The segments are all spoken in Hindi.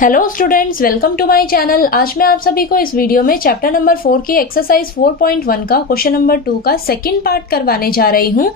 Hello students, welcome to my channel. आज मैं आप सभी को इस वीडियो में चैप्टर नंबर 4 की एक्सरसाइज 4.1 का क्वेश्चन नंबर 2 का सेकंड पार्ट करवाने जा रही हूं।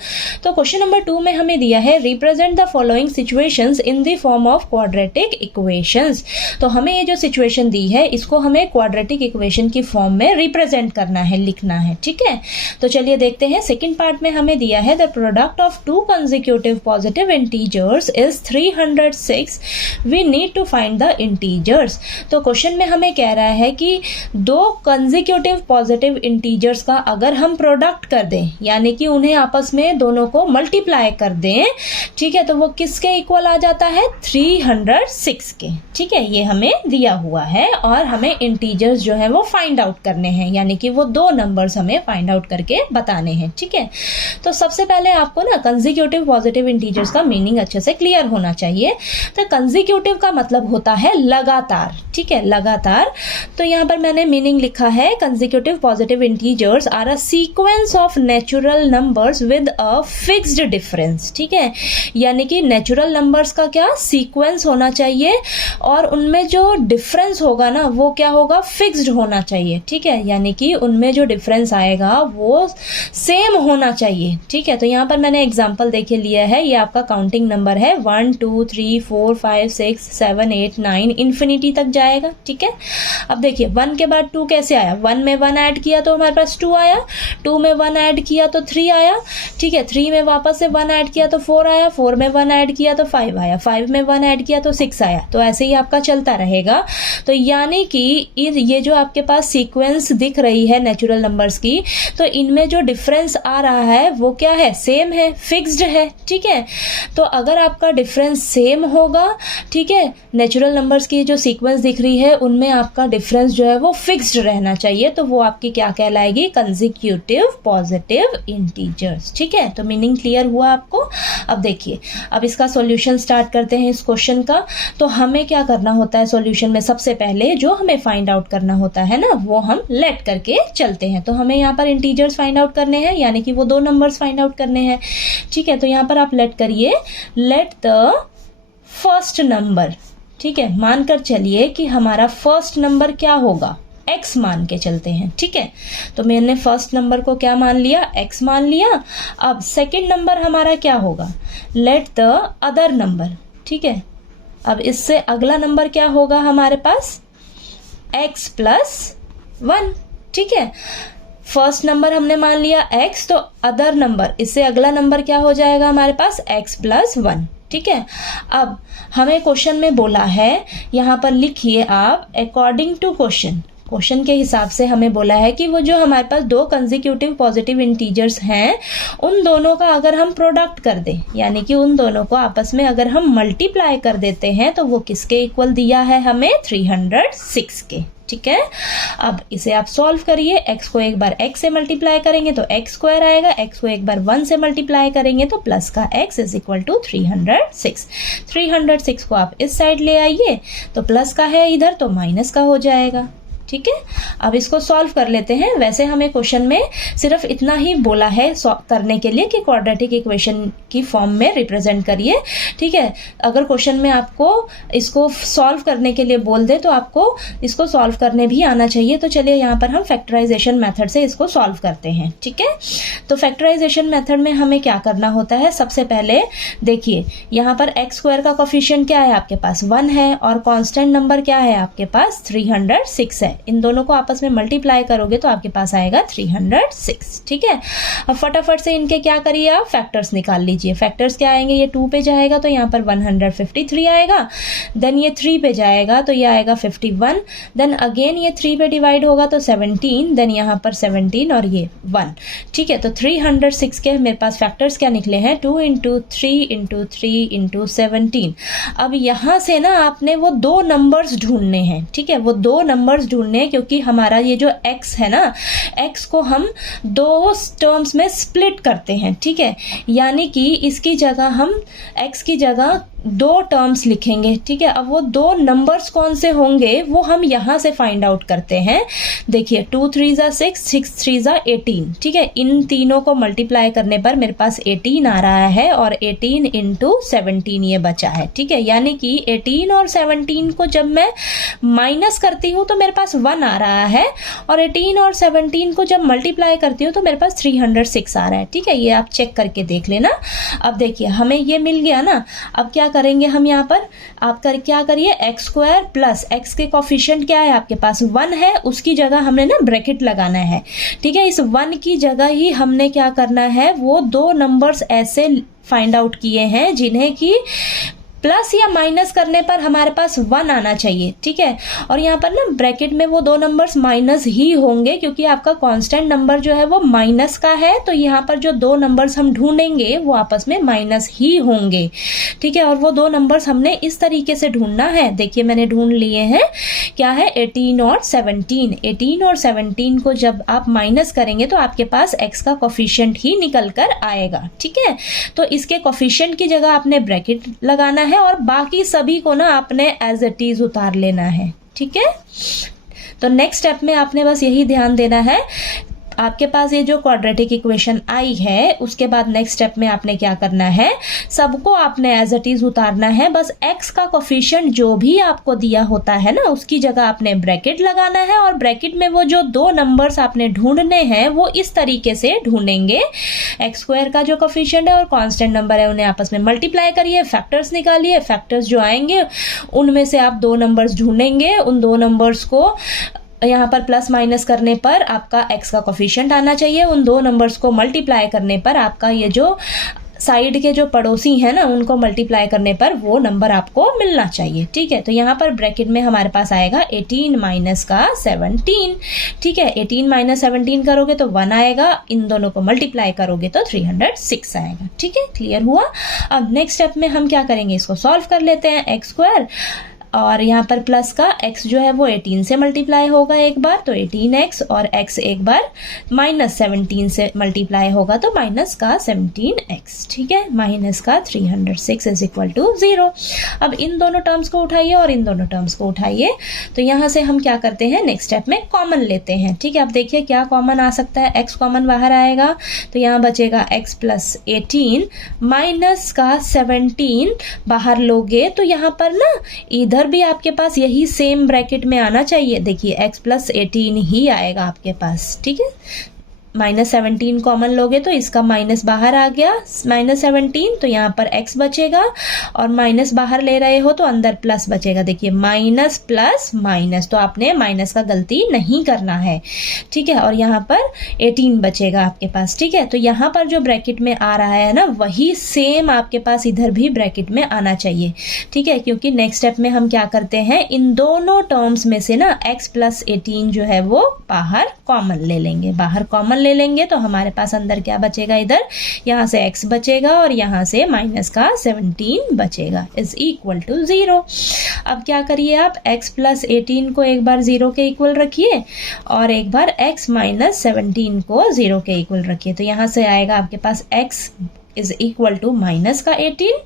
तो क्वेश्चन नंबर 2 में हमें दिया है represent the following situations in the form of quadratic equations. तो हमें ये जो सिचुएशन दी है इसको हमें क्वाड्रेटिक इक्वेशन की फॉर्म में रिप्रेजेंट करना है, लिखना है। ठीक है, तो चलिए देखते हैं। सेकेंड पार्ट में हमें दिया है the product of two consecutive positive integers is 306। We need to find the integers. तो क्वेश्चन में हमें कह रहा है कि दो कंसेक्यूटिव पॉजिटिव इंटीजर्स का अगर हम प्रोडक्ट कर दें, यानी कि उन्हें आपस में दोनों को मल्टीप्लाई कर दें, ठीक है, तो वो किसके इक्वल आ जाता है? 306 के। ठीक है, ये हमें दिया हुआ है और हमें इंटीजर्स जो है वो फाइंड आउट करने हैं, यानी कि वो दो नंबर्स हमें फाइंड आउट करके बताने हैं। ठीक है, तो सबसे पहले आपको ना कंसेक्यूटिव पॉजिटिव इंटीजर्स का मीनिंग अच्छे से क्लियर होना चाहिए। तो कंसेक्यूटिव का मतलब होता है लगातार। ठीक है, लगातार। तो यहाँ पर मैंने मीनिंग लिखा है consecutive positive integers are a sequence of natural numbers with a fixed difference. ठीक है, यानी कि नेचुरल नंबर्स का क्या सीक्वेंस होना चाहिए और उनमें जो डिफरेंस होगा ना वो क्या होगा? फिक्स्ड होना चाहिए। ठीक है, यानी कि उनमें जो डिफरेंस आएगा वो सेम होना चाहिए। ठीक है, तो यहाँ पर मैंने एग्जांपल देखे लिया है। ये आपका काउंटिंग नंबर है 1 2 3 4 5 6 7 8 9 इन्फिनिटी तक जाएगा। ठीक है, अब देखिए 1 के बाद 2 कैसे आया? 1 में 1 ऐड किया तो हमारे पास 2 आया, 2 में 1 ऐड किया तो 3 आया। ठीक है, 3 में वापस से 1 ऐड किया तो 4 आया, 4 में 1 ऐड किया तो 5 आया, 5 में 1 ऐड किया तो 6 आया। तो ऐसे ही आपका चलता रहेगा। तो यानी कि ये जो आपके पास सीक्वेंस दिख रही है नेचुरल नंबर्स की, तो इनमें जो डिफरेंस आ रहा है वो क्या है? सेम है, फिक्स्ड है। ठीक है, तो अगर आपका डिफरेंस सेम होगा, ठीक है, नेचुरल नंबर्स की जो सीक्वेंस दिख रही है उनमें आपका डिफरेंस जो है वो फिक्स्ड रहना चाहिए, तो वो आपकी क्या कहलाएगी? Consecutive positive integers. ठीक है, तो मीनिंग क्लियर हुआ आपको। अब देखिए, अब इसका सॉल्यूशन स्टार्ट करते हैं इस क्वेश्चन का। तो हमें क्या करना होता है सॉल्यूशन में? सबसे पहले जो हमें फाइंड आउट करना होता है ना वो हम लेट करके चलते हैं। तो हमें यहाँ पर इंटीजर्स फाइंड आउट करने हैं, यानी कि वो दो नंबर्स फाइंड आउट करने हैं। ठीक है, तो यहाँ पर आप लेट करिए, लेट द फर्स्ट नंबर। ठीक है, मानकर चलिए कि हमारा फर्स्ट नंबर क्या होगा? x मान के चलते हैं। ठीक है, तो मैंने फर्स्ट नंबर को क्या मान लिया? x मान लिया। अब सेकंड नंबर हमारा क्या होगा? Let the other number. ठीक है, अब इससे अगला नंबर क्या होगा हमारे पास? x plus 1। ठीक है, फर्स्ट नंबर हमने मान लिया x, तो अदर नंबर, इससे अगला नंबर क्या हो जाएगा हमारे पास? x plus 1। ठीक है, अब हमें क्वेश्चन में बोला है, यहाँ पर लिखिए आप अकॉर्डिंग टू क्वेश्चन। क्वेश्चन के हिसाब से हमें बोला है कि वो जो हमारे पास दो कंसेक्यूटिव पॉजिटिव इंटीजर्स हैं उन दोनों का अगर हम प्रोडक्ट कर दें, यानी कि उन दोनों को आपस में अगर हम मल्टीप्लाई कर देते हैं तो वो किसके इक्वल दिया है हमें? 306 के। ठीक है, अब इसे आप सॉल्व करिए। x को एक बार x से मल्टीप्लाई करेंगे तो x स्क्वायर आएगा, x को एक बार 1 से मल्टीप्लाई करेंगे तो प्लस का x इज इक्वल टू 306। 306 को आप इस साइड ले आइए तो प्लस का है इधर तो माइनस का हो जाएगा। ठीक है, अब इसको सॉल्व कर लेते हैं। वैसे हमें क्वेश्चन में सिर्फ इतना ही बोला है करने के लिए कि क्वाड्रेटिक इक्वेशन की फॉर्म में रिप्रेजेंट करिए। ठीक है, अगर क्वेश्चन में आपको इसको सॉल्व करने के लिए बोल दे तो आपको इसको सॉल्व करने भी आना चाहिए। तो चलिए यहाँ पर हम फैक्टराइजेशन मेथड से इसको सॉल्व करते हैं। ठीक है, तो फैक्टराइजेशन मेथड में हमें क्या करना होता है? सबसे पहले देखिए, यहाँ पर एक्स स्क्वायर का कोफिशिएंट क्या है आपके पास? 1 है, और कांस्टेंट नंबर क्या है आपके पास? 306 है। इन दोनों को आपस में मल्टीप्लाई करोगे तो आपके पास आएगा 306। ठीक है, अब फटाफट से इनके क्या करिए आप? फैक्टर्स निकाल लीजिए। फैक्टर्स क्या आएंगे? ये 2 पे जाएगा तो यहाँ पर 153 आएगा, देन ये 3 पे जाएगा तो ये आएगा 51, देन अगेन ये 3 पे डिवाइड होगा तो 17, देन यहाँ पर 17 और ये 1। ठीक है, तो 306 के मेरे पास फैक्टर्स क्या निकले हैं? 2 इंटू 3 इंटू 3 इंटू 17। अब यहाँ से ना आपने वो दो नंबर्स ढूंढने हैं। ठीक है, वो दो नंबर्स ढूंढने, क्योंकि हमारा ये जो x है ना, x को हम दो टर्म्स में स्प्लिट करते हैं। ठीक है, यानी कि इसकी जगह हम x की जगह दो टर्म्स लिखेंगे, ठीक है। अब वो दो नंबर्स कौन से होंगे वो हम यहाँ से फाइंड आउट करते हैं। देखिए 2 3 ज़ा 6, 6 3 ज़ा 18, ठीक है। इन तीनों को मल्टीप्लाई करने पर मेरे पास 18 आ रहा है और 18 इंटू 17 ये बचा है, ठीक है। यानी कि 18 और 17 को जब मैं माइनस करती हूँ तो मेरे पास 1 आ रहा है और 18 और 17 को जब मल्टीप्लाई करती हूँ तो मेरे पास 306 आ रहा है, ठीक है। ये आप चेक करके देख लेना। अब देखिए हमें ये मिल गया ना। अब क्या करेंगे हम यहाँ पर, आप क्या करिए, एक्स स्क्वायर प्लस एक्स के कोफिशिएंट क्या है आपके पास 1 है, उसकी जगह हमने ना ब्रैकेट लगाना है, ठीक है। इस 1 की जगह ही हमने क्या करना है, वो दो नंबर्स ऐसे फाइंड आउट किए हैं जिन्हें कि प्लस या माइनस करने पर हमारे पास 1 आना चाहिए, ठीक है। और यहाँ पर ना ब्रैकेट में वो दो नंबर्स माइनस ही होंगे क्योंकि आपका कांस्टेंट नंबर जो है वो माइनस का है, तो यहाँ पर जो दो नंबर्स हम ढूंढेंगे वो आपस में माइनस ही होंगे, ठीक है। और वो दो नंबर्स हमने इस तरीके से ढूंढना है। देखिए मैंने ढूंढ लिए हैं, क्या है 18 और 17। 18 और 17 को जब आप माइनस करेंगे तो आपके पास एक्स का कोफिशिएंट ही निकल कर आएगा, ठीक है। तो इसके कोफिशिएंट की जगह आपने ब्रैकेट लगाना है और बाकी सभी को ना आपने एज इट इज उतार लेना है, ठीक है। तो नेक्स्ट स्टेप में आपने बस यही ध्यान देना है, आपके पास ये जो क्वाड्रेटिक इक्वेशन आई है उसके बाद नेक्स्ट स्टेप में आपने क्या करना है, सबको आपने एज इट इज उतारना है। बस एक्स का कोफिशिएंट जो भी आपको दिया होता है ना उसकी जगह आपने ब्रैकेट लगाना है और ब्रैकेट में वो जो दो नंबर्स आपने ढूंढने हैं वो इस तरीके से ढूंढेंगे। एक्स स्क्वायर का जो कोफिशिएंट है और कांस्टेंट नंबर है उन्हें आपस में मल्टीप्लाई करिए, फैक्टर्स निकालिए, फैक्टर्स जो आएंगे उनमें से आप दो नंबर्स ढूंढेंगे, उन दो नंबर्स को यहाँ पर प्लस माइनस करने पर आपका एक्स का कोफिशिएंट आना चाहिए, उन दो नंबर्स को मल्टीप्लाई करने पर आपका ये जो साइड के जो पड़ोसी हैं ना उनको मल्टीप्लाई करने पर वो नंबर आपको मिलना चाहिए, ठीक है। तो यहाँ पर ब्रैकेट में हमारे पास आएगा 18 माइनस का 17, ठीक है। 18 माइनस 17 करोगे तो 1 आएगा, इन दोनों को मल्टीप्लाई करोगे तो 306 आएगा, ठीक है। क्लियर हुआ। अब नेक्स्ट स्टेप में हम क्या करेंगे, इसको सॉल्व कर लेते हैं। एक्स स्क्वायर और यहाँ पर प्लस का x जो है वो 18 से मल्टीप्लाई होगा एक बार तो 18x और x एक बार माइनस 17 से मल्टीप्लाई होगा तो माइनस का 17x, ठीक है। माइनस का 306 इज इक्वल टू 0। अब इन दोनों टर्म्स को उठाइए और इन दोनों टर्म्स को उठाइए। तो यहाँ से हम क्या करते हैं, नेक्स्ट स्टेप में कॉमन लेते हैं, ठीक है। अब देखिए क्या कॉमन आ सकता है, x कॉमन बाहर आएगा तो यहाँ बचेगा x प्लस 18 माइनस का 17 बाहर लोगे तो यहाँ पर ना इधर भी आपके पास यही सेम ब्रैकेट में आना चाहिए। देखिए x प्लस 18 ही आएगा आपके पास, ठीक है। माइनस 17 कॉमन लोगे तो इसका माइनस बाहर आ गया, माइनस 17, तो यहाँ पर x बचेगा और माइनस बाहर ले रहे हो तो अंदर प्लस बचेगा। देखिए माइनस प्लस माइनस, तो आपने माइनस का गलती नहीं करना है, ठीक है। और यहाँ पर 18 बचेगा आपके पास, ठीक है। तो यहाँ पर जो ब्रैकेट में आ रहा है ना वही सेम आपके पास इधर भी ब्रैकेट में आना चाहिए, ठीक है। क्योंकि नेक्स्ट स्टेप में हम क्या करते हैं, इन दोनों टर्म्स में से ना x प्लस 18 जो है वो बाहर कॉमन ले लेंगे, बाहर कॉमन ले लेंगे तो हमारे पास अंदर क्या बचेगा, इधर यहाँ से x बचेगा और यहाँ से माइनस का 17 बचेगा इज इक्वल टू 0। अब क्या करिए आप, x प्लस 18 को एक बार 0 के इक्वल रखिए और एक बार x माइनस 17 को 0 के इक्वल रखिए। तो यहाँ से आएगा आपके पास x is equal to minus का 18,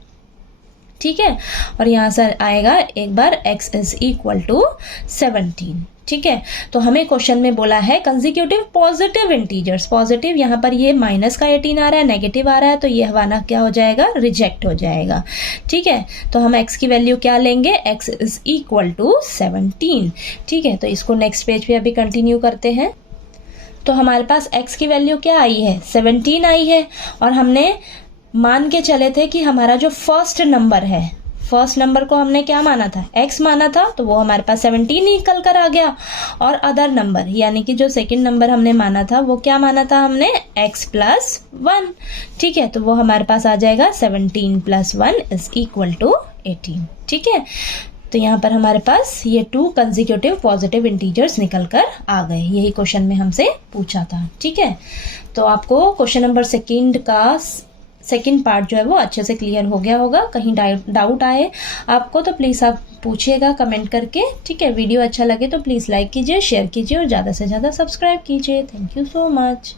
ठीक है। और यहाँ से आएगा एक बार x इज इक्वल टू 17, ठीक है। तो हमें क्वेश्चन में बोला है कंसेक्यूटिव पॉजिटिव इंटीजर्स, पॉजिटिव यहाँ पर ये माइनस का 18 आ रहा है, नेगेटिव आ रहा है तो ये हमारा क्या हो जाएगा, रिजेक्ट हो जाएगा, ठीक है। तो हम x की वैल्यू क्या लेंगे, x इज इक्वल टू 17, ठीक है। तो इसको नेक्स्ट पेज पे अभी कंटिन्यू करते हैं। तो हमारे पास x की वैल्यू क्या आई है, 17 आई है और हमने मान के चले थे कि हमारा जो फर्स्ट नंबर है, फर्स्ट नंबर को हमने क्या माना था, x माना था, तो वो हमारे पास 17 निकल कर आ गया। और अदर नंबर यानी कि जो सेकंड नंबर हमने माना था वो क्या माना था हमने, x प्लस 1, ठीक है। तो वो हमारे पास आ जाएगा 17 प्लस 1 इज इक्वल टू 18, ठीक है। तो यहाँ पर हमारे पास ये 2 कंसेक्यूटिव पॉजिटिव इंटीजर्स निकल कर आ गए, यही क्वेश्चन में हमसे पूछा था, ठीक है। तो आपको क्वेश्चन नंबर सेकंड पार्ट जो है वो अच्छे से क्लियर हो गया होगा। कहीं डाउट आए आपको तो प्लीज़ आप पूछिएगा कमेंट करके, ठीक है। वीडियो अच्छा लगे तो प्लीज़ लाइक कीजिए, शेयर कीजिए और ज़्यादा से ज़्यादा सब्सक्राइब कीजिए। Thank you so much.